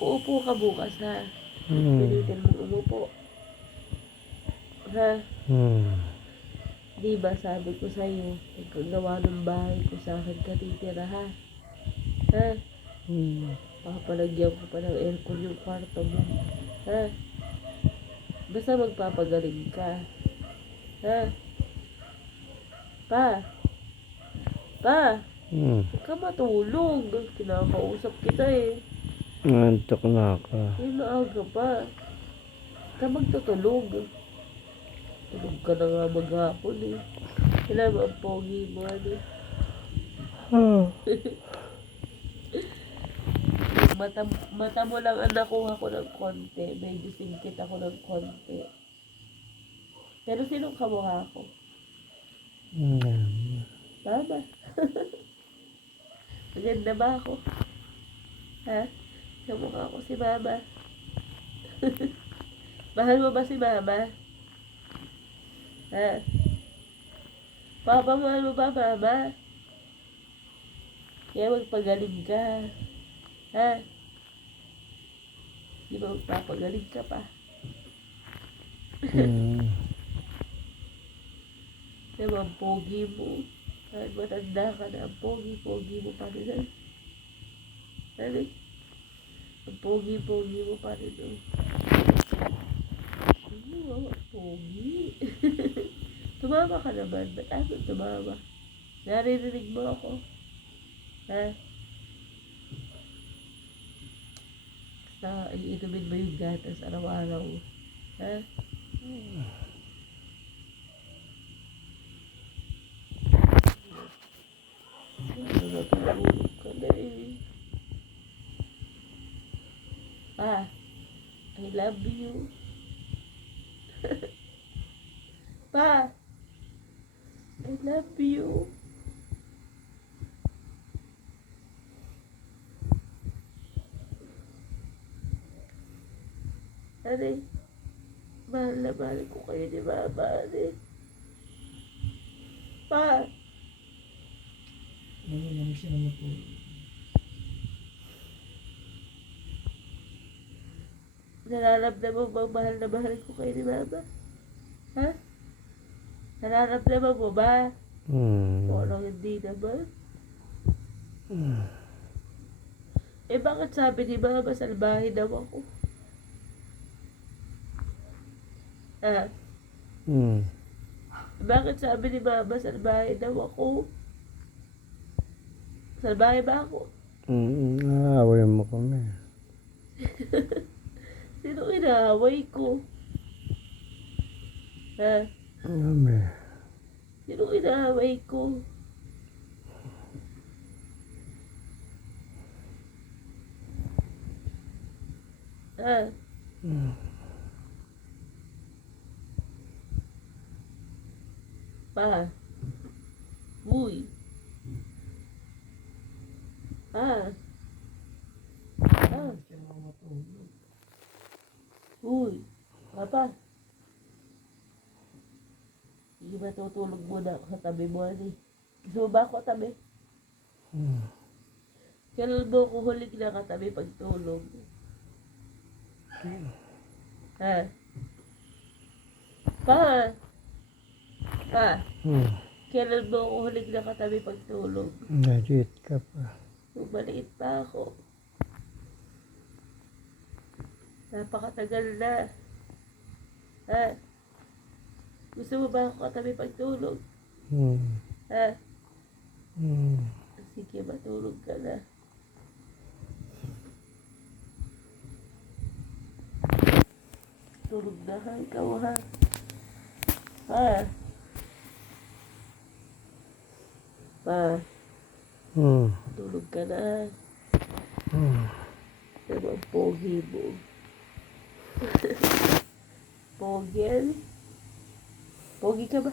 Uupo ka bukas, ha? Hmm. Pilitin mo umupo. Ha? Di ba sabi ko sa'yo, pagkagawa ng bahay ko sa akin ka titira, ha? Ha? Papalagyan ko pa ng aircon yung kwarto mo. Ha? Basta magpapagaling ka. Ha? Pa? Huwag ka matulog. Kinakausap kita eh. Nantok na ako. Ay, maaga pa. Huwag ka magtutulog. Tulog ka na nga maghapon eh. Kailan ba ang pogi mo, ano? Mata mo lang ang nakuha ko ng konti. Medyo singkit ako ng konti. Pero sinong kamukha ko? Mama. Maganda ba ako? Ha? Kamukha ko si Mama. Mahal mo ba si Mama? Ha? Papa, mahal mo ba Mama? Kaya magpagaling ka. Ha? Di ba magpapagaling ka pa? Diba ang pogi mo? Kahit matanda ka na, ang pogi mo pa rin. Ano? Ang pogi mo pa rin. Ang pogi. Tumama ka naman. Ba't ako tumama? Naririnig mo ako? Ha? Iinumin mo yung gatas araw-araw. Ha? Natulog ka na eh. Pa, I love you. Pa, I love you. Ate, mahal na mahal ko kayo ni Mama, ate. Pa, Naman siya naman po. nararamdaman mo bang mahal na mahal ko kayo ni Mama? Ha? Nararamdaman mo ba? Walang hindi naman. Eh bakit sabi ni Mama salbahe daw ako? Ha? Bakit sabi ni Mama salbahe daw ako? Salbahe ba ako? Away mo kami. Sino inaaway ko? Ha? Kami. Sino inaaway ko? Ha? Pa? Uy? Pa? Siya naman matulog. Uy? Papa? Hindi ba tutulog muna ako sa tabi mo, ani? Gusto mo ba ako tabi? Kailan mo ako huling nakatabi pagtulog? Ha? Pa? Pa? Kailan mo ako huling nakatabi pagtulog? Najit ka pa. Nung maliit pa ako. Napakatagal na. Ha? Gusto mo ba ako katabi pagtulog? Ha? Sige, matulog ka na. Tulog na ha, ikaw ha. Pa? Pa? Tulog ka na ha. Pero ang pogi mo. Pogi yan? Pogi ka ba?